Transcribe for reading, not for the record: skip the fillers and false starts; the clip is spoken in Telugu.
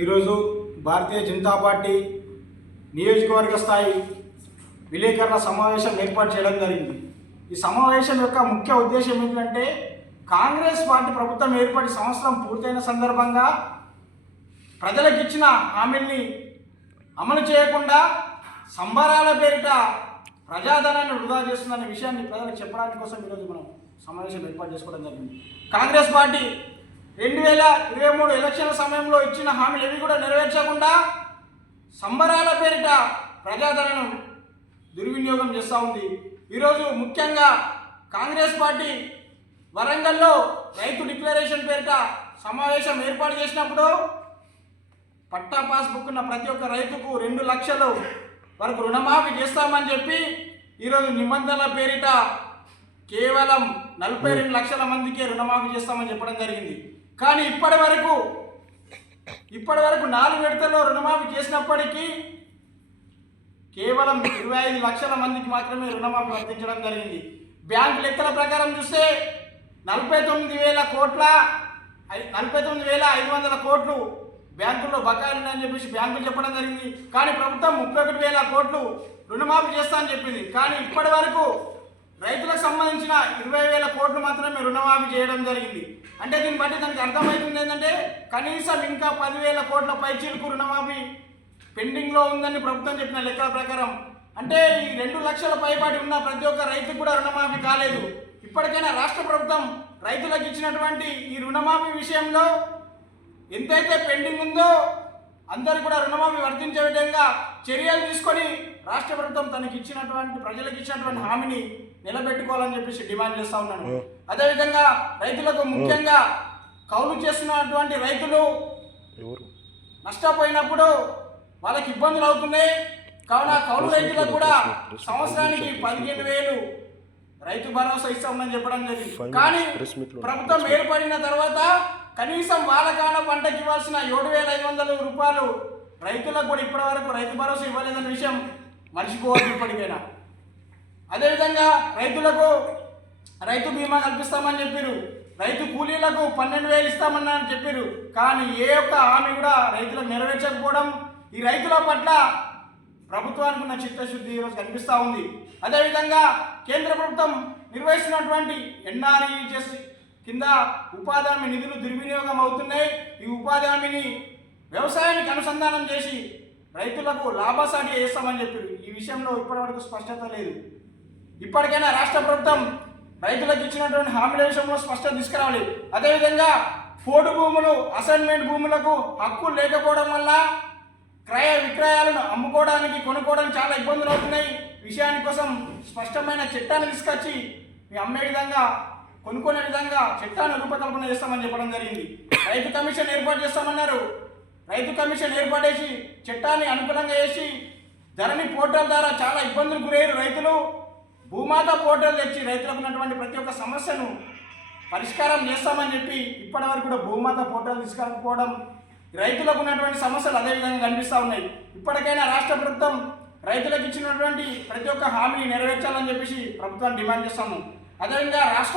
ఈరోజు భారతీయ జనతా పార్టీ నియోజకవర్గ స్థాయి విలేకరుల సమావేశం ఏర్పాటు చేయడం జరిగింది. ఈ సమావేశం యొక్క ముఖ్య ఉద్దేశం ఏంటంటే, కాంగ్రెస్ పార్టీ ప్రభుత్వం ఏర్పడి సంవత్సరం పూర్తయిన సందర్భంగా ప్రజలకు ఇచ్చిన హామీల్ని అమలు చేయకుండా సంబరాల పేరిట ప్రజాధనాన్ని వృధా చేస్తుందనే విషయాన్ని ప్రజలకు చెప్పడానికి కోసం ఈరోజు మనం సమావేశం ఏర్పాటు చేసుకోవడం జరిగింది. కాంగ్రెస్ పార్టీ 2023 ఎలక్షన్ల సమయంలో ఇచ్చిన హామీలు ఏవి కూడా నెరవేర్చకుండా సంబరాల పేరిట ప్రజాధనను దుర్వినియోగం చేస్తూ ఉంది. ఈరోజు ముఖ్యంగా కాంగ్రెస్ పార్టీ వరంగల్లో రైతు డిక్లరేషన్ పేరిట సమావేశం ఏర్పాటు చేసినప్పుడు పట్టా పాస్బుక్ ఉన్న ప్రతి ఒక్క రైతుకు 2 లక్షల వరకు రుణమాఫీ చేస్తామని చెప్పి ఈరోజు నిబంధనల పేరిట కేవలం 42 లక్షల మందికే రుణమాఫీ చేస్తామని చెప్పడం జరిగింది. కానీ ఇప్పటి వరకు 4 విడతల్లో రుణమాఫీ చేసినప్పటికీ కేవలం 25 లక్షల మందికి మాత్రమే రుణమాఫీ వర్తించడం జరిగింది. బ్యాంకు లెక్కల ప్రకారం చూస్తే 49,500 కోట్లు బ్యాంకుల్లో బకాయిలు ఉన్నాయని చెప్పేసి బ్యాంకులు చెప్పడం జరిగింది. కానీ ప్రభుత్వం 31,000 కోట్లు రుణమాఫీ చేస్తా అని చెప్పింది. కానీ ఇప్పటి వరకు రైతులకు సంబంధించిన 20,000 కోట్లు మాత్రమే రుణమాఫీ చేయడం జరిగింది. అంటే దీన్ని బట్టి దానికి అర్థమవుతుంది ఏంటంటే, కనీసం ఇంకా 10,000 కోట్ల పైచీలకు రుణమాఫీ పెండింగ్లో ఉందని ప్రభుత్వం చెప్పిన లెక్కల ప్రకారం. అంటే ఈ 2 లక్షల పైబడి ఉన్న ప్రతి ఒక్క రైతుకు కూడా రుణమాఫీ కాలేదు. ఇప్పటికైనా రాష్ట్ర ప్రభుత్వం రైతులకు ఇచ్చినటువంటి ఈ రుణమాఫీ విషయంలో ఎంతైతే పెండింగ్ ఉందో అందరు కూడా రుణమాఫీ వర్తించే విధంగా చర్యలు తీసుకొని రాష్ట్ర ప్రభుత్వం తనకి ఇచ్చినటువంటి ప్రజలకు ఇచ్చినటువంటి హామీని నిలబెట్టుకోవాలని చెప్పేసి డిమాండ్ చేస్తూ ఉన్నాను. అదేవిధంగా రైతులకు ముఖ్యంగా కౌలు చేస్తున్నటువంటి రైతులు నష్టపోయినప్పుడు వాళ్ళకి ఇబ్బందులు అవుతున్నాయి. కావున కౌలు రైతులకు కూడా సంవత్సరానికి 15,000 రైతు భరోసా ఇస్తామని చెప్పడం జరిగింది. కానీ ప్రభుత్వం ఏర్పడిన తర్వాత కనీసం వాళ్ళకాన పంటకి ఇవ్వాల్సిన 7,500 రూపాయలు రైతులకు కూడా ఇప్పటి వరకు రైతు భరోసా ఇవ్వలేదన్న విషయం మర్చిపోవద్దు ఇప్పటికైనా. అదేవిధంగా రైతులకు రైతు బీమా కల్పిస్తామని చెప్పారు, రైతు కూలీలకు 12,000 ఇస్తామని చెప్పారు. కానీ ఏ ఒక్క హామీ కూడా రైతులకు నెరవేర్చకపోవడం, ఈ రైతుల పట్ల ప్రభుత్వానికి ఉన్న చిత్తశుద్ధి ఈరోజు కనిపిస్తూ ఉంది. అదేవిధంగా కేంద్ర ప్రభుత్వం నిర్వహిస్తున్నటువంటి NREGS కింద ఉపాధి హామీ నిధులు దుర్వినియోగం అవుతున్నాయి. ఈ ఉపాధి హామీని వ్యవసాయానికి అనుసంధానం చేసి రైతులకు లాభసాటి చేస్తామని చెప్పారు. ఈ విషయంలో ఇప్పటివరకు స్పష్టత లేదు. ఇప్పటికైనా రాష్ట్ర ప్రభుత్వం రైతులకు ఇచ్చినటువంటి హామీల విషయంలో స్పష్టత తీసుకురావాలి. అదేవిధంగా పోడు భూములు, అసైన్మెంట్ భూములకు హక్కులు లేకపోవడం వల్ల క్రయ విక్రయాలను అమ్ముకోవడానికి కొనుక్కోవడానికి చాలా ఇబ్బందులు అవుతున్నాయి. విషయాని కోసం స్పష్టమైన చట్టాన్ని తీసుకొచ్చి మీ అమ్మే విధంగా కొనుక్కునే విధంగా చట్టాన్ని రూపకల్పన చేస్తామని చెప్పడం జరిగింది. రైతు కమిషన్ ఏర్పాటు చేస్తామన్నారు. రైతు కమిషన్ ఏర్పాటేసి చట్టాన్ని అనుకూలంగా చేసి ధరణి పోర్టల్ ద్వారా చాలా ఇబ్బందులు గురయ్యారు రైతులు. భూమాత పోర్టల్ తెచ్చి రైతులకు ఉన్నటువంటి ప్రతి ఒక్క సమస్యను పరిష్కారం చేస్తామని చెప్పి ఇప్పటి వరకు కూడా భూమాత పోర్టల్ తీసుకురాకపోవడం, రైతులకు ఉన్నటువంటి సమస్యలు అదేవిధంగా కనిపిస్తూ ఉన్నాయి. ఇప్పటికైనా రాష్ట్ర ప్రభుత్వం రైతులకు ఇచ్చినటువంటి ప్రతి ఒక్క హామీని నెరవేర్చాలని చెప్పేసి ప్రభుత్వాన్ని డిమాండ్ చేస్తాము. అదేవిధంగా రాష్ట్ర